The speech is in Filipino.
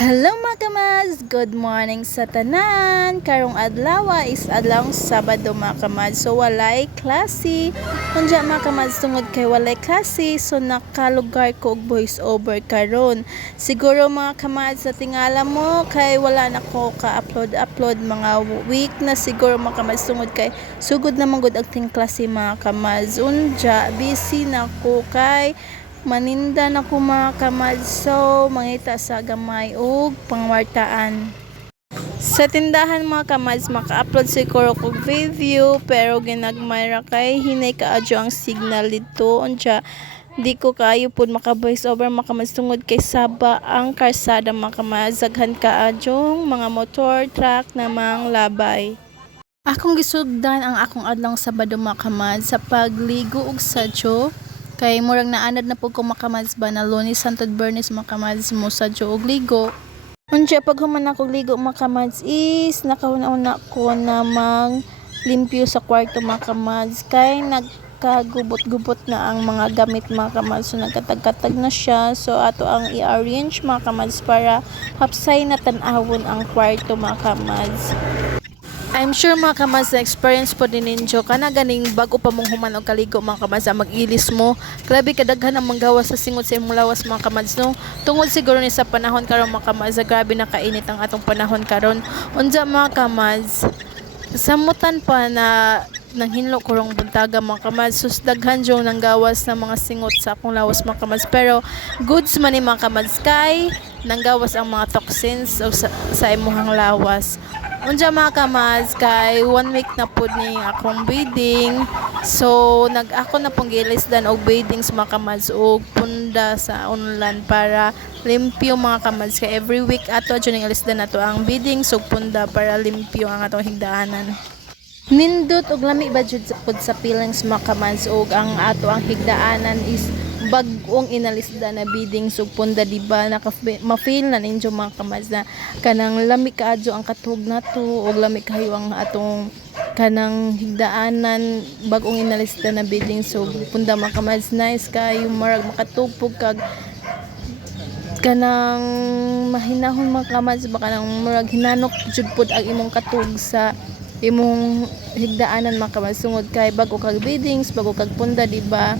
Hello mga kamads! Good morning sa tanan! Karong adlaw is adlawng Sabado mga kamads. So walay klase. Kung dyan mga kamads tungod kay walay klase, so nakalugar ko og voice over karon. Siguro mga kamads sa tingala mo kay wala na ko ka-upload mga week na siguro mga kamads tungod kay sugod na manggod ang ting klase mga kamads. Unja busy na ko kay maninda na ko mga kamads, so mangita sa gamay ug pangwartaan sa tindahan mga kamads. Maka-upload siguro kog video pero ginagmay ra kay hinay kaadyo ang signal dito. Unya di ko kaayo pud maka voice over mga kamads tungod kay saba ang karsada mga kamads, daghan kaadyong mga motor truck namang labay. Akong gisugdan ang akong adlawng Sabado mga kamads sa pagligo og sadyo. Kay murag naanad na po ko makamads ba na Lunes Santod Bernes makamads mo sa og ligo. Unya pag human ako ligo makamads is nakauna-una ko namang limpyo sa kwarto makamads kay nagkagubot-gubot na ang mga gamit makamads, so nagkatag-katag na siya. So ato ang i-arrange makamads para hapsay na tan-awon ang kwarto makamads. I'm sure mga kamads na experience po din ninyo kana ganing bago pa mong human og kaligo mga kamads mag-ilis mo. Grabe kadaghan ang manggawas sa singot sa imong lawas mga kamads no. Tungod siguro ni sa panahon karon mga kamads, grabe na kainit ang atong panahon karon. Unsa mga kamads, samutan pa na nang hinlo kurong buntaga mga kamads, sus daghan jong nang gawas na mga singot sa akong lawas mga kamads, pero goods man ni mga kamads kay nanggawas ang mga toxins o sa imong lawas. Unja mga kamads kay 1 week na pud ni akong bathing, so ako na pong gilisdan og bathing sa mga kamads og punda sa online para limpyo mga kamads. Kay every week ato dyan ang ilisdan nato ang bathing so punda para limpyo ang atong higdaanan. Nindot og lami ba jud pud sa feelings mga kamads og ang ato ang higdaanan is bag-ong inalisda na bidding so punda, diba ma-feel na ninyo mga kamads na kanang lami kaadyo ang katug nato og lami kayo ang atong kanang higdaanan bag-ong inalisda na bidding so punda mga kamads. Nice kayo marag makatugpog kag kanang mahinahon mga kamads, baka nang murag hinanok jud pud ang imong katug sa imong higdaanan mga kamads tungod kay bago kag biddings bago kag punda, diba